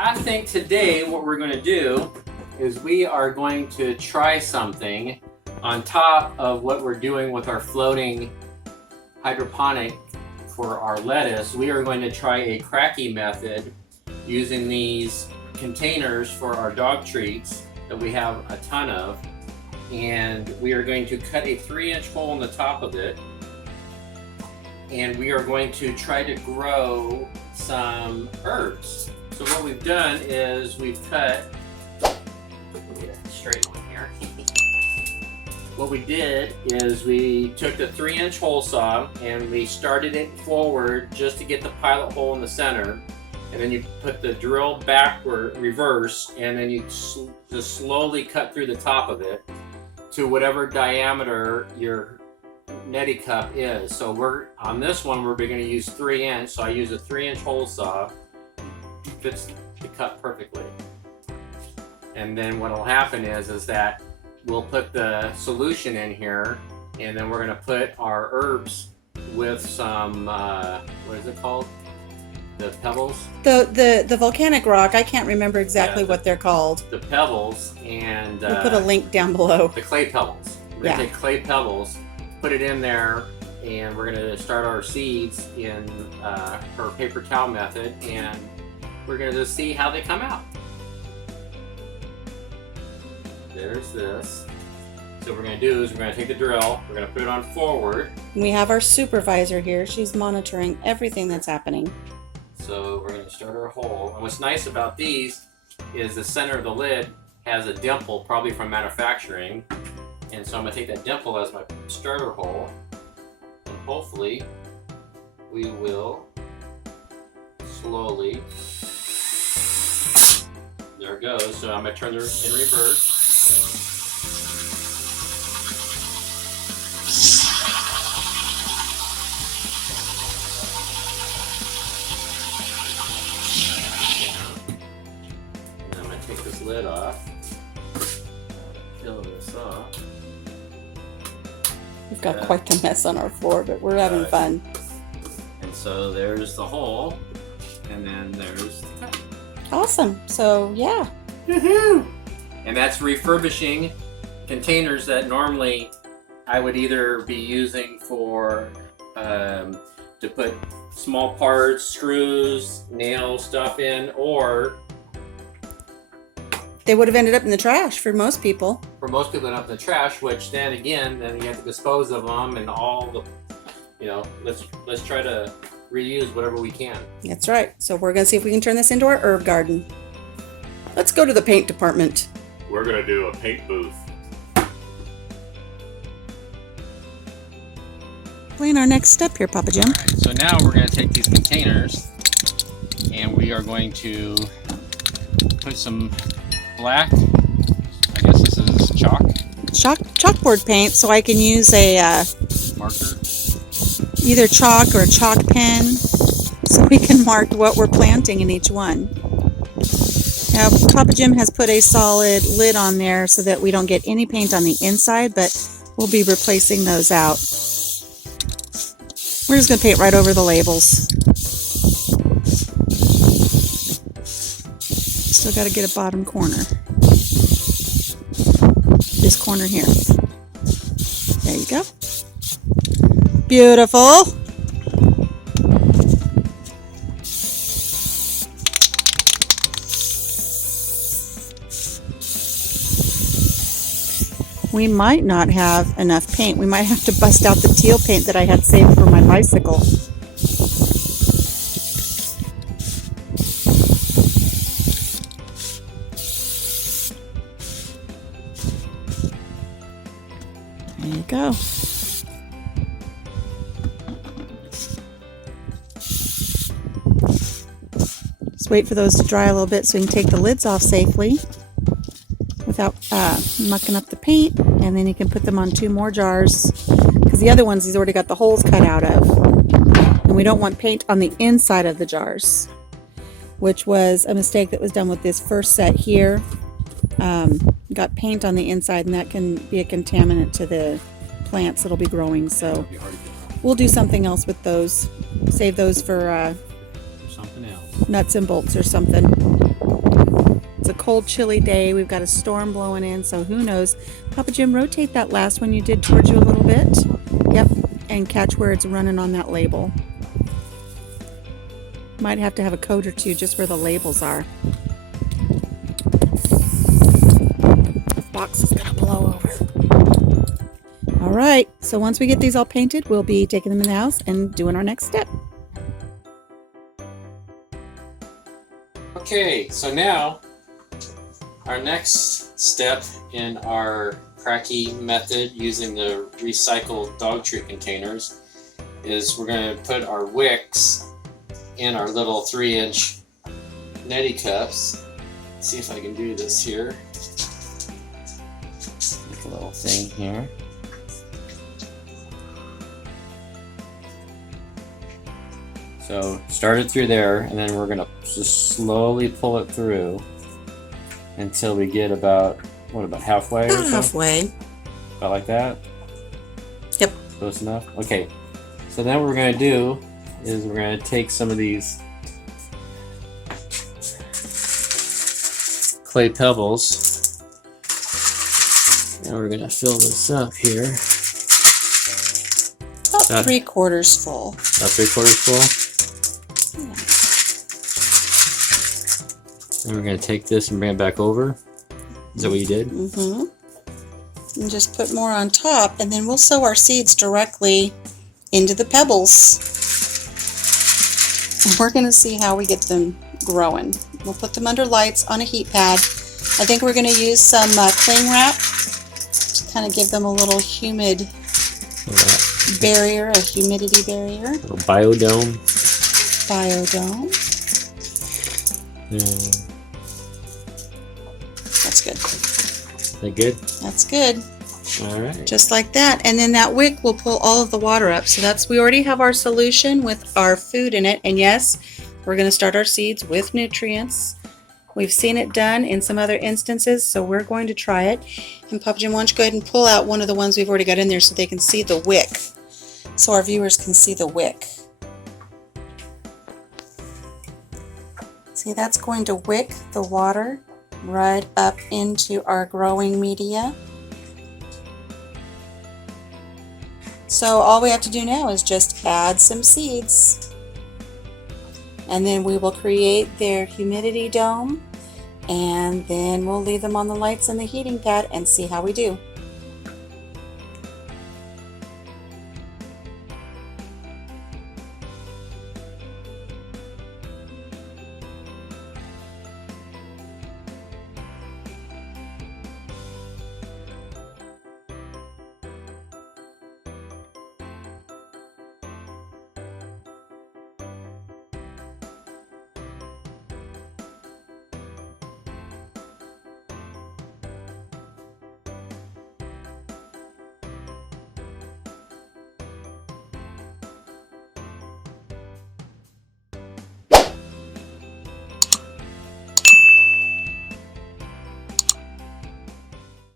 I think today what we're going to do is we are going to try something on top of what we're doing with our floating hydroponic for our lettuce. We are going to try a Kratky method using these containers for our dog treats that we have a ton of, and we are going to cut a 3-inch hole in the top of it, and we are going to try to grow some herbs. So what we've done is we've cut, straight one here. What we did is we took the 3-inch hole saw and we started it forward just to get the pilot hole in the center, and then you put the drill backward, reverse, and then you just slowly cut through the top of it to whatever diameter your neti cup is. So on this one we're going to use 3-inch, so I use a 3-inch hole saw. Fits the cup perfectly. And then what will happen is that we'll put the solution in here, and then we're going to put our herbs with some what is it called? The pebbles? The volcanic rock. I can't remember exactly what they're called. The pebbles, and we'll put a link down below. The clay pebbles. We're going to take clay pebbles, put it in there, and we're going to start our seeds in her paper towel method, and we're going to just see how they come out. There's this. So what we're going to do is we're going to take the drill, we're going to put it on forward. We have our supervisor here. She's monitoring everything that's happening. So we're going to start our hole. And what's nice about these is the center of the lid has a dimple, probably from manufacturing. And so I'm going to take that dimple as my starter hole. And hopefully we will slowly, there it goes. So I'm going to turn it in reverse. And I'm going to take this lid off, fill this off. We've got quite a mess on our floor, but we're having fun. And so there's the hole, and then there's the cup. Awesome. So yeah. Woohoo! And that's refurbishing containers that normally I would either be using for to put small parts, screws, nail stuff in, or they would have ended up in the trash for most people. For most people, end up in the trash, which then again, then you have to dispose of them and all the, let's try to reuse whatever we can. That's right. So we're going to see if we can turn this into our herb garden. Let's go to the paint department. We're going to do a paint booth. Plan our next step here, Papa Jim. Right, so now we're going to take these containers and we are going to put some black, I guess this is Chalkboard paint, so I can use a marker, either chalk or a chalk pen, so we can mark what we're planting in each one. Now, Papa Jim has put a solid lid on there so that we don't get any paint on the inside, but we'll be replacing those out. We're just going to paint right over the labels. Still got to get a bottom corner. This corner here. There you go. Beautiful. We might not have enough paint. We might have to bust out the teal paint that I had saved for my bicycle. There you go. Just wait for those to dry a little bit so we can take the lids off safely without mucking up the paint, and then you can put them on 2 more jars, because the other ones he's already got the holes cut out of, and we don't want paint on the inside of the jars, which was a mistake that was done with this first set here. Got paint on the inside, and that can be a contaminant to the plants that'll be growing, so we'll do something else with those. Save those for something else. Nuts and bolts or something. cold, chilly day. We've got a storm blowing in, so who knows. Papa Jim, rotate that last one you did towards you a little bit. Yep, and catch where it's running on that label. Might have to have a coat or two just where the labels are. The box is gonna blow over. All right, so once we get these all painted, we'll be taking them in the house and doing our next step. Okay, so now our next step in our Kratky method using the recycled dog treat containers is we're going to put our wicks in our little 3-inch neti cups. Let's see if I can do this here. Make a little thing here. So start it through there, and then we're gonna just slowly pull it through until we get about, what, about halfway or so? Halfway. About like that? Yep. Close enough? Okay. So then what we're gonna do is we're gonna take some of these clay pebbles and we're gonna fill this up here. About 3/4 full. About 3/4 full? And we're going to take this and bring it back over. Is that what you did? Mm-hmm. And just put more on top, and then we'll sow our seeds directly into the pebbles. And we're going to see how we get them growing. We'll put them under lights on a heat pad. I think we're going to use some cling wrap to kind of give them a little humid barrier, a humidity barrier. A little biodome. Biodome. That's good. That good? That's good. All right. Just like that. And then that wick will pull all of the water up. So we already have our solution with our food in it. And yes, we're going to start our seeds with nutrients. We've seen it done in some other instances, so we're going to try it. And Papa Jim, why don't you go ahead and pull out one of the ones we've already got in there so they can see the wick. So our viewers can see the wick. See, that's going to wick the water right up into our growing media. So all we have to do now is just add some seeds. And then we will create their humidity dome. And then we'll leave them on the lights and the heating pad and see how we do.